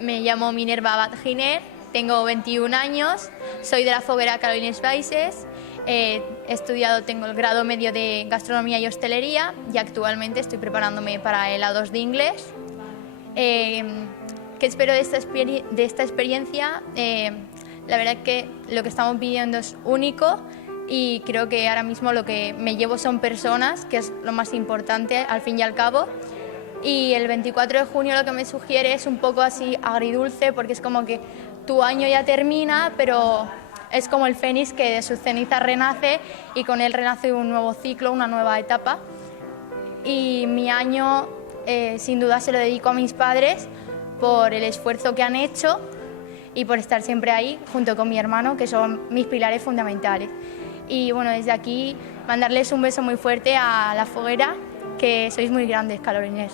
Me llamo Minerva Abad-Giner, tengo 21 años, soy de la Foguera Carolines Baixes, he estudiado, tengo el grado medio de Gastronomía y Hostelería y actualmente estoy preparándome para el A2 de Inglés. ¿Qué espero de esta experiencia? La verdad es que lo que estamos viviendo es único y creo que ahora mismo lo que me llevo son personas, que es lo más importante al fin y al cabo. Y el 24 de junio lo que me sugiere es un poco así agridulce, porque es como que tu año ya termina, pero es como el fénix que de sus cenizas renace y con él renace un nuevo ciclo, una nueva etapa. Y mi año sin duda se lo dedico a mis padres por el esfuerzo que han hecho y por estar siempre ahí junto con mi hermano, que son mis pilares fundamentales. Y bueno, desde aquí mandarles un beso muy fuerte a la Foguera, que sois muy grandes, carolines.